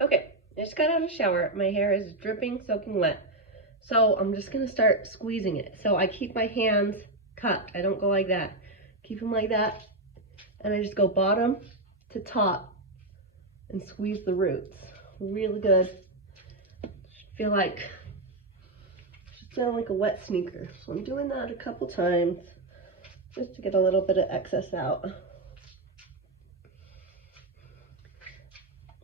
Okay, I just got out of the shower. My hair is dripping, soaking wet. So I'm just gonna start squeezing it. So I keep my hands cupped. I don't go like that. Keep them like that. And I just go bottom to top and squeeze the roots. Really good. Feel like a wet sneaker. So I'm doing that a couple times just to get a little bit of excess out.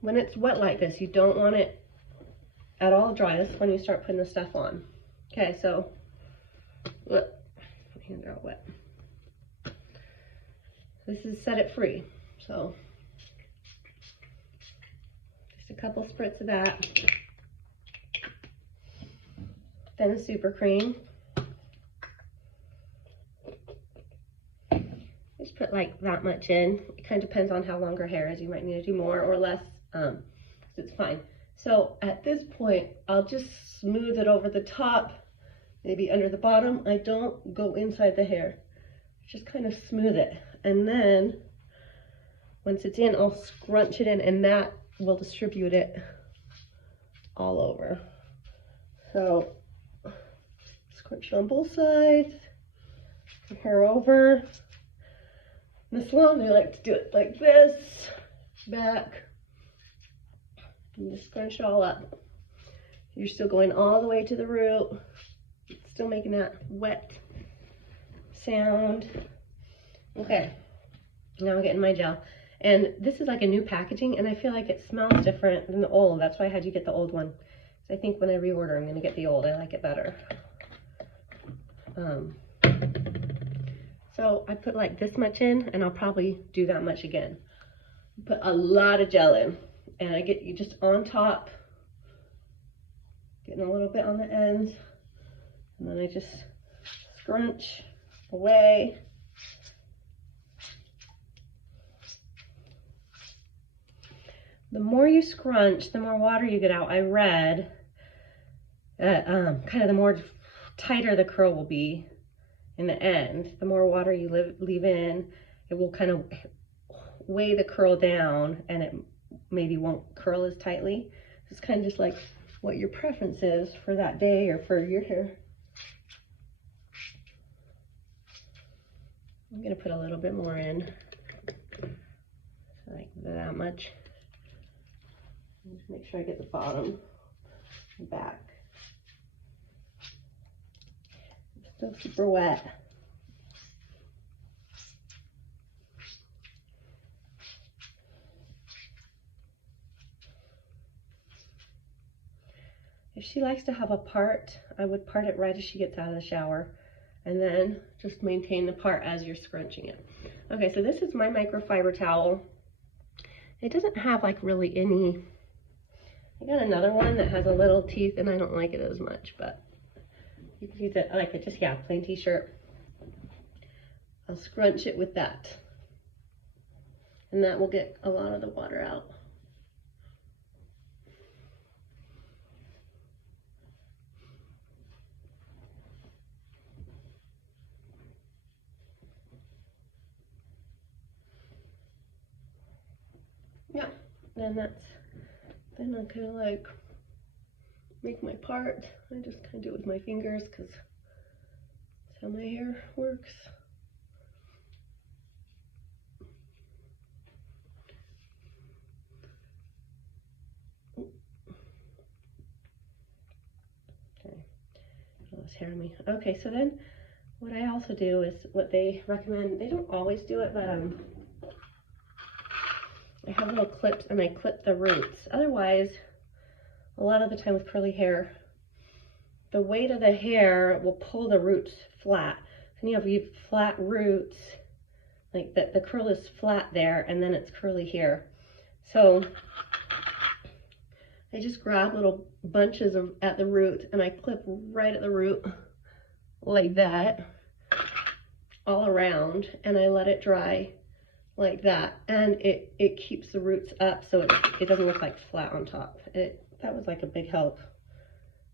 When it's wet like this, you don't want it at all dry. This is when you start putting the stuff on. Okay, so look, my hands are all wet. This is set it free. So just a couple spritz of that. Then a super cream. Just put like that much in. It kind of depends on how long her hair is. You might need to do more or less. It's fine. So at this point, I'll just smooth it over the top, maybe under the bottom. I don't go inside the hair. Just kind of smooth it. And then once it's in, I'll scrunch it in, and that will distribute it all over. So scrunch it on both sides, hair over. In the salon, they like to do it like this, back, and just scrunch it all up. You're still going all the way to the root, still making that wet sound. Okay, now I'm getting my gel. And this is like a new packaging, and I feel like it smells different than the old. That's why I had you get the old one. So I think when I reorder, I'm gonna get the old. I like it better. So I put like this much in, and I'll probably do that much again. Put a lot of gel in, and I get you just on top, getting a little bit on the ends, and then I just scrunch away. The more you scrunch, the more water you get out. I read that kind of the more tighter the curl will be in the end. The more water you leave in, it will kind of weigh the curl down, and it maybe won't curl as tightly. It's kind of just like what your preference is for that day or for your hair. I'm gonna put a little bit more in, like that much. Just make sure I get the bottom and back. It's still super wet. If she likes to have a part, I would part it right as she gets out of the shower, and then just maintain the part as you're scrunching it. Okay, so this is my microfiber towel. It doesn't have like really any. I got another one that has a little teeth, and I don't like it as much, but you can use it. I like it. Just, yeah, plain t-shirt. I'll scrunch it with that, and that will get a lot of the water out. Yeah, then I kind of like make my part. I just kind of do it with my fingers because that's how my hair works. Okay, all this hair on me. Okay, so then what I also do is what they recommend. They don't always do it, but I have little clips, and I clip the roots. Otherwise, a lot of the time with curly hair, the weight of the hair will pull the roots flat. And you have flat roots, like the curl is flat there, and then it's curly here. So I just grab little bunches at the root, and I clip right at the root like that, all around, and I let it dry like that, and it keeps the roots up, so it doesn't look like flat on top. That was like a big help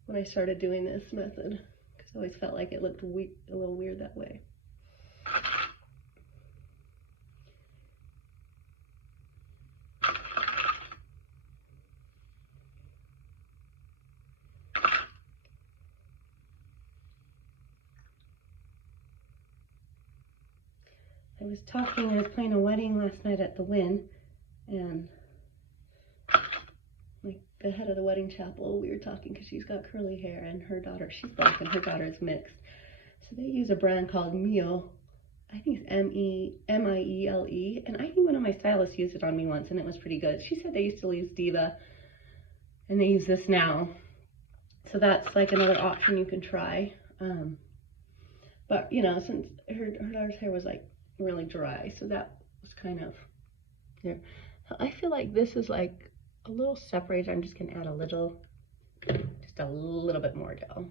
when I started doing this method, because I always felt like it looked a little weird that way. I was playing a wedding last night at the Wynn, and like the head of the wedding chapel, we were talking because she's got curly hair, and her daughter, she's black and her daughter is mixed. So they use a brand called Miele. I think it's M-I-E-L-E, and I think one of my stylists used it on me once, and it was pretty good. She said they used to use Diva, and they use this now. So that's like another option you can try. But you know, since her daughter's hair was like really dry, so that was kind of there. I feel like this is like a little separated. I'm just gonna add just a little bit more gel.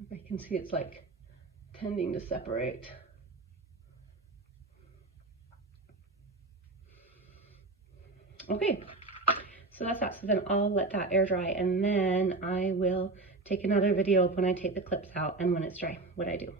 If I can see, it's like tending to separate. Okay, so that's that. So then I'll let that air dry, and then I will take another video of when I take the clips out and when it's dry, what I do.